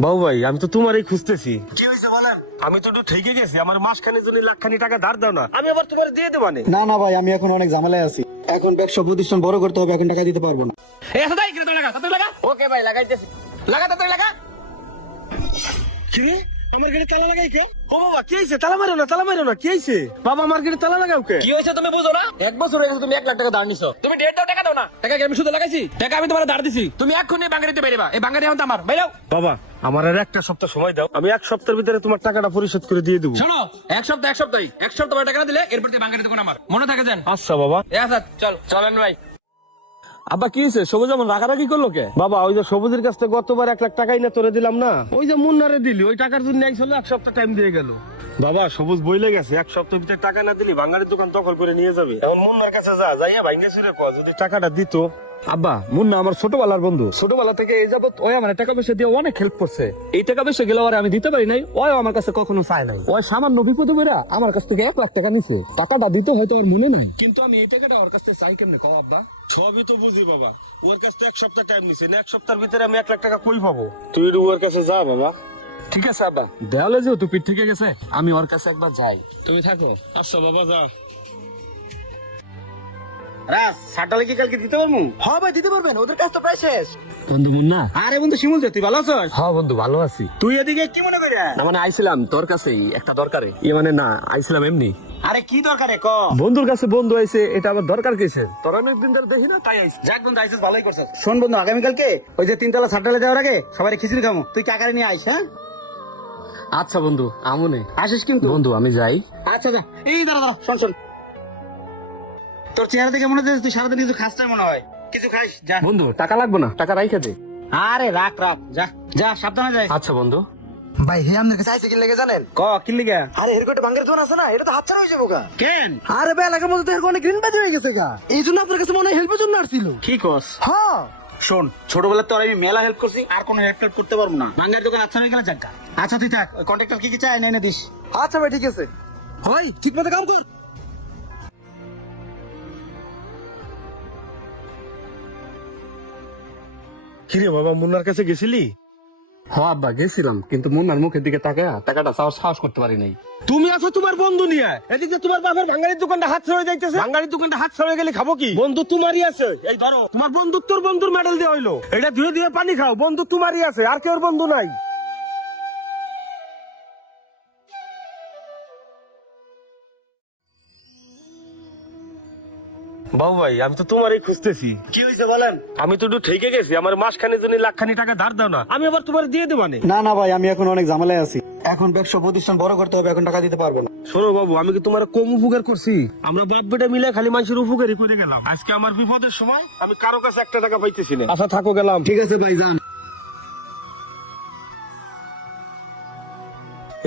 বাবু ভাই আমি তো তোমারই খুঁজতেছি। কি হয়েছে বলেন? আমি তো একটু ঠেকে গেছি, আমার মাসখানের জন্য লাখখানি টাকা ধার দাও না, আমি আবার তোমার দিয়ে দেবানে। না না ভাই, আমি এখন অনেক ঝামেলায় আছি। এখন ব্যবসা প্রতিষ্ঠান বড় করতে হবে, এখন টাকা দিতে পারবো না। ওকে ভাই লাগাইতেছি, লাগা তাড়াতাড়ি লাগা। কি রে, আমার গাড়ি তালা লাগাই কে? ও বাবা কি হইছে? তালা মারো না, তালা মারো না, কি হইছে? বাবা আমার গাড়ি তালা লাগাও কে? কি হয়েছে তুমি বুঝো না? 1 বছর হয়ে গেছে তুমি 1 লাখ টাকা ধার নিছো। তুমি 1.5 দাও, টাকা দাও না। টাকা কি আমি শুধু লাগাইছি? টাকা আমি তোমার ধার দিছি। তুমি এক্ষুনি বাঙ্গারিতে বেরিবা। এই বাঙ্গারি এখন তো আমার, বাইরাও। বাবা আমার আর একটা সপ্তাহ সময় দাও, আমি 1 সপ্তাহের ভিতরে তোমার টাকাটা পরিশোধ করে দিয়ে দেবো। শোনো, এক সপ্তাহ টাকা না দিলে এরপর থেকে বাঙ্গারি দোকান আমার, মনে থাকে যেন। আচ্ছা বাবা। চলেন ভাই। আব্বা কি হয়েছে? সবুজ যেমন রাগারাগি করলো কে? বাবা ওই যে সবুজের কাছ থেকে গতবার 1 লাখ টাকাই না তোরে দিলাম না, ওই যে মুন্নারে দিলি, ওই টাকার জন্য আইছিল 1 সপ্তাহ টাইম দিয়ে গেল। বাবা সবুজ বইলে গেছে 1 সপ্তাহের ভিতরে টাকা না দিলি বাঙালির দোকান দখল করে নিয়ে যাবে। এখন মুন্নার কাছে যাইয়া ভাইঙ্গে সুরে কয় যদি টাকাটা দিত। আব্বা, মুন্না আমার ছোটবেলার বন্ধু। ছোটবেলা থেকে এই যাবত ওই আমার টাকা পয়সা দিয়ে অনেক হেল্প করছে। এই টাকা পয়সা গেলে আর আমি দিতে পারি নাই, ওই আমার কাছে কখনো চায় নাই। ওই সামান্য বিপদে বেরা আমার কাছ থেকে 1 লাখ টাকা নিছে। টাকাটা দিতে হয়তো আমার মনে নাই, কিন্তু আমি এই টাকাটা ওর কাছ থেকে চাই কেমনে কও আব্বা? সবই তো বুঝি বাবা, ওর কাছ থেকে 1 সপ্তাহ টাইম নিছে, 1 সপ্তাহের ভিতরে আমি 1 লাখ টাকা কই পাবো? তুই ওর কাছে যা বাবা। ঠিক আছে আব্বা, দেওয়ালে যেহেতু পিঠ থেকে গেছে, আমি ওর কাছে একবার যাই। তুমি থাকো। আচ্ছা বাবা যাও। রাজ সাটালে কি কালকে দিতে পারবো? হ্যাঁ ভাই দিতে পারবেন, ওদের কাজ তো প্রায় শেষ। বন্ধু মুন্না। আরে বন্ধু শিমুল, তুই ভালো আছিস? হ্যাঁ বন্ধু ভালো আছি। তুই এদিকে কি মনে করিস? না মানে আইছিলাম তোর কাছেই একটা দরকারে। মানে না, আইছিলাম এমনি। আরে কি দরকারে ক? বন্ধুর কাছে বন্ধু আইছে, এটা আবার দরকার কিসের? তোর অনেকদিন ধরে দেখি না, তাই আইছি। যাক বন্ধু আইছিস, ভালোই করছিস। শোন বন্ধু, আগামীকালকে ওই যে 3 তলা সাটালে দেওয়ার আগে সবাই খিচুড়ি খামো, তুই কাকারে নিয়ে আইস। হ্যাঁ আচ্ছা বন্ধু, আমনে আসিস কিন্তু। বন্ধু আমি যাই। আচ্ছা যা। এই দাঁড়া, শোন তোর চেহারা দেখে মনে হচ্ছে তুই সারাদিন কিছু খাস না মনে হয়। কিছু খাইস যা। বন্ধু টাকা লাগবে না, টাকা রাইখা দে। আরে রাখ যা যা, সাবধানে যাই। আচ্ছা বন্ধু। ভাই হে আপনার কাছে আইসে কি লেগে জানেন? ক কি লিগা? আরে এরকম একটা ভাঙ্গের জোন আছে না, এটা তো হাতছাড়া হয়ে যাবো গা। কেন? আরে ভাই এলাকার মধ্যে তো এরকম অনেক গ্রিন বাজি হয়ে গেছে গা, এই জন্য আপনার কাছে মনে হয় হেল্পের জন্য আসছিল। কি কস? হ্যাঁ শোন, ছোটবেলার তো আমি মেলা হেল্প করছি, আর কোনো হেল্প করতে পারবো না। ভাঙ্গের দোকান আচ্ছা হয়ে গেলে যাক। আচ্ছা তুই থাক, কন্ট্রাক্টর কি চাই এনে দিস। আচ্ছা ভাই ঠিক আছে। হয় ঠিক মতো কাম কর। কিরে বাবা মুন্নার কাছে গেছিলি? হ্যাঁ আব্বা গেছিলাম, কিন্তু মুন্নার মুখের দিকে তাকায়া টাকাটা চাওয়ার সাহস করতে পারি নাই। তুমি আছো তোমার বন্ধু নিয়ে, এদিকে তোমার বাপের ভাঙ্গারির দোকানটা হাত ছড়ে যাইতেছে। ভাঙ্গারির দোকানটা হাত ছড়ে গেলে খাবো কি? বন্ধু তোমারই আছে, এই ধরো তোমার বন্ধুত্বর বন্ধুর মেডেল দেওয়া হইলো, এটা ধুয়ে ধুয়ে পানি খাও। বন্ধু তোমারই আছে, আর কেউ বন্ধু নাই। বাবু ভাই আমি তো তোমারই খুঁজতেছি। কি হয়েছে বলেন? আমি তো একটু ঠেকে গেছি, আমার মাসখানের জন্য লাখখানি টাকা ধার দাও না, আমি আবার তোমার দিয়ে দেবানে। না না ভাই, আমি এখন অনেক ঝামেলায় আছি। এখন ব্যবসা প্রতিষ্ঠান বড় করতে হবে, এখন টাকা দিতে পারবো না। শোনো বাবু, আমি কি তোমার কম উপকার করছি? আমরা বাপ বেটা মিলে খালি মানুষের উপকারই করে গেলাম। আজকে আমার বিপদের সময় আমি কারো কাছে 1 টাকা পাইতেছি না। আচ্ছা থাকো, গেলাম। ঠিক আছে ভাই, যান।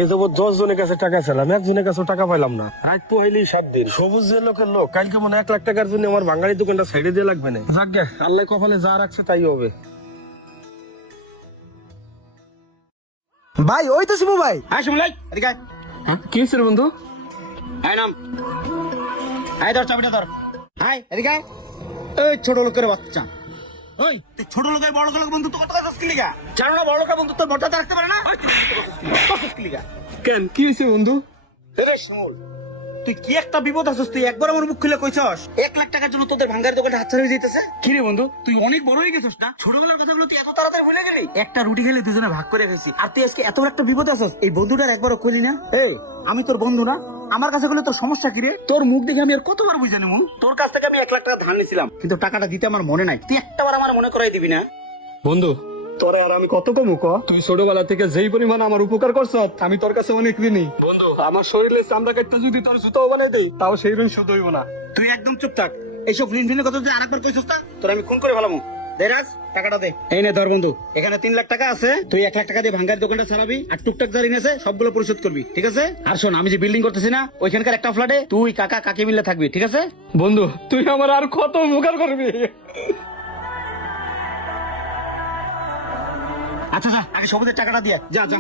এই যাবত 10 জনের কাছে টাকা ছিলাম, 1 জনের কাছে টাকা পাইলাম না। রাত পোহাইলেই 7 দিন। সবুজ যে লোকের লোক, কালকে মনে 1 লাখ টাকার জন্য আমার বাঙালি দোকানটা সাইডে দিয়ে লাগবে না। যাক আল্লাহ কপালে যা রাখছে তাই হবে। ভাই ওই তো শিবু ভাই। হ্যাঁ শিমুলাই, এদিকে আয়। হ্যাঁ কি হয়েছে রে বন্ধু? আয় নাম। আয় ধর চাবিটা ধর। আয় এদিকে আয়। এই ছোট লোকের বাচ্চা, ওই তুই ছোট লোকের বড় লোকের বন্ধু তো কত কাজ কি লিগা? জানো না বড় লোকের বন্ধু তোর বড়টা রাখতে পারে না? ওই তুই কত কি লিগা? কেন কি হয়েছে বন্ধু? রে শিমুল, তুই কি একটা বিপদ আছিস? তুই একবার আমার মুখ খুলে কইছস 1 লাখ টাকার জন্য তোদের ভাঙ্গারের দোকানটা হাতছাড়া হয়ে যাইতেছে। কি রে বন্ধু, তুই অনেক বড় হয়ে গেছিস না? ছোটবেলার কথাগুলো তুই এত তাড়াতাড়ি ভুলে গেলি? একটা রুটি খেলে দুজনে ভাগ করে ফেলছি, আর তুই আজকে এত বড় একটা বিপদ আছিস, এই বন্ধুটার একবারও কইলি না? এই আমি তোর বন্ধু না? আমার কাছে বলে তোর সমস্যা কি রে? তোর মুখ দেখে আমি আর কতবার বুঝে নিমু? তোর কাছ থেকে আমি 1 লাখ টাকা ধার নিয়েছিলাম, কিন্তু টাকাটা দিতে আমার মনে নাই। তুই একটাবার আমার মনে করাই দিবি না? বন্ধু তোরে আর আমি কত কমু ক? তুই ছোটবেলা থেকে যেই পরিমাণ আমার উপকার করছ, আমি তোর কাছে অনেক ঋণী। বন্ধু আমার শরীরে চামড়া কাটতে যদি তোর জুতাও বানাই দেই, তাও সেই ঋণ শোধ হইব না। তুই একদম চুপ থাক। এইসব ঋণ ফিনের কথা যদি আরেকবার কইছস না, তোর আমি খুন করে ফেলামু। দে রাজ, টাকাটা দে। এই নে ধর বন্ধু, এখানে 3 লাখ টাকা আছে। তুই 1 লাখ টাকা দিয়ে ভাঙ্গার দোকানটা চালাবি, আর টুকটাক যা ঋণ আছে সবগুলো পরিশোধ করবি, ঠিক আছে? আর শোন, আমি যে বিল্ডিং করতেছি না, ওইখানকার একটা ফ্ল্যাটে তুই কাকা কাকি মিলে থাকবি, ঠিক আছে? বন্ধু তুই আমার আর কত উপকার করবি? আচ্ছা যা, আগে সবুজের টাকাটা দিয়ে যা যা।